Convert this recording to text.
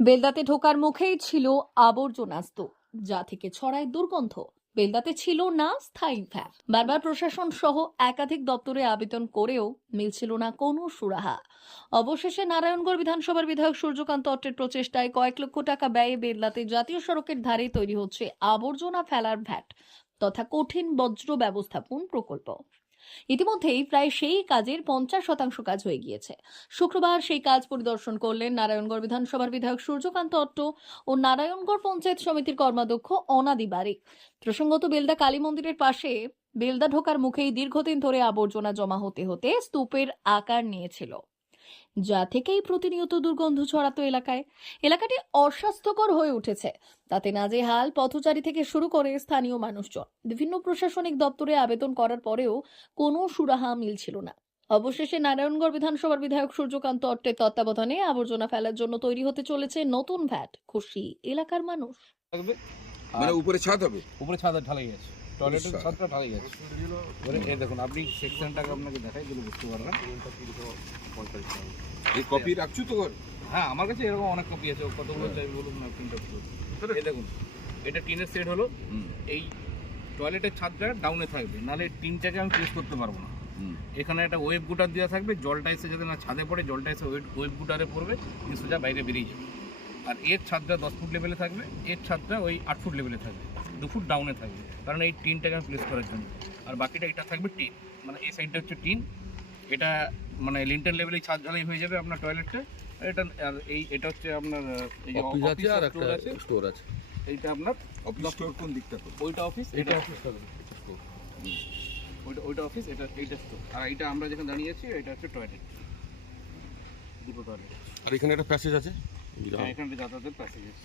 বেলদাতে ঢোকার মুখেই ছিল আবর্জনা স্তূপ, যা থেকে ছড়ায় দুর্গন্ধ। বেলদাতে ছিল না স্থায়ী ফ্যান। বারবার প্রশাসন সহ একাধিক দপ্তরে আবেদন করেও মিলছিল না কোনো সুরাহা। অবশেষে নারায়ণগড় বিধানসভার বিধায়ক সূর্যকান্ত অট্টের প্রচেষ্টায় কয়েক লক্ষ টাকা ব্যয়ে বেলদাতে জাতীয় সড়কের ধারে তৈরি হচ্ছে আবর্জনা ফেলার ভ্যাট তথা কঠিন বজ্র ব্যবস্থাপন প্রকল্প। ইতিমধ্যেই প্রায় সেই কাজের পঞ্চাশ শতাংশ কাজ হয়ে গিয়েছে। শুক্রবার সেই কাজ পরিদর্শন করলেন নারায়ণগড় বিধানসভার বিধায়ক সূর্যকান্ত অট্ট ও নারায়ণগড় পঞ্চায়েত সমিতির কর্মাধ্যক্ষ অনাদি বারিক। প্রসঙ্গত বেলদা কালী মন্দিরের পাশে বেলদা ঢোকার মুখেই দীর্ঘদিন ধরে আবর্জনা জমা হতে হতে স্তূপের আকার নিয়েছিল। যা থেকেই প্রতিনিয়ত দুর্গন্ধ ছড়াতো এলাকায়। এলাকাটি অস্বাস্থ্যকর হয়ে উঠেছে। তাতে নাজেহাল পথচারী থেকে শুরু করে স্থানীয় মানুষজন। বিভিন্ন প্রশাসনিক দপ্তরে আবেদন করার পরেও কোনো সুরাহা মিলছিল না। অবশেষে নারায়ণগড় বিধানসভার বিধায়ক সূর্যকান্ত অট্টের তত্ত্বাবধানে আবর্জনা ফেলার জন্য তৈরি হতে চলেছে নতুন ভ্যাট। খুশি এলাকার মানুষ। মানে উপরে ছাদ হবে? উপরে ছাদ ঢালাই আছে। টয়লেটের। ছাদটা ঢালাই এবারে দেখুন আপনি সেকশনটাকে আপনাকে দেখাই দিলে বুঝতে পারবেন এই কপি রাখছো তো হ্যাঁ আমার কাছে এরকম অনেক কপি আছে কতগুলো চাই বলুন না দেখুন এটা টিনের সেট হলো। এই টয়লেটের ছাদটা ডাউনে থাকবে নাহলে টিনটাকে আমি করতে পারব না। এখানে একটা ওয়েব গুটার দেওয়া থাকবে জলটা এসে যাতে না ছাদে পড়ে জলটা এসে ওয়েব গুটারে পড়বে কিন্তু সোজা বাইরে বেরিয়ে যাবে। আর এর ছাদটা দশ ফুট লেভেলে থাকবে এর ছাদটা ওই আট ফুট লেভেলে থাকবে। দু ফুট ডাউনে থাকবে। কারণ এই টিনটাকে আমি প্লেস করার জন্য। আর বাকিটা এটা থাকবে টিন। মানে এই সাইডটা হচ্ছে টিন। এটা মানে লিন্টার লেভেলে ছাদ ঢালাই হয়ে যাবে আপনার টয়লেটটা এটা আর এই এটা হচ্ছে আপনার এই যে অফিস আছে আর একটা আছে। স্টোর আছে। এইটা আপনার অফিস স্টোর কোন দিকটা তো ওইটা অফিস এটা অফিস ওইটা ওইটা অফিস এটা এইটা স্টোর আর এইটা আমরা যেখানে দাঁড়িয়ে আছি এটা হচ্ছে টয়লেট দুটো টয়লেট আর এখানে একটা প্যাসেজ আছে। হ্যাঁ এখানে যাতায়াতের প্যাসেজ আছে।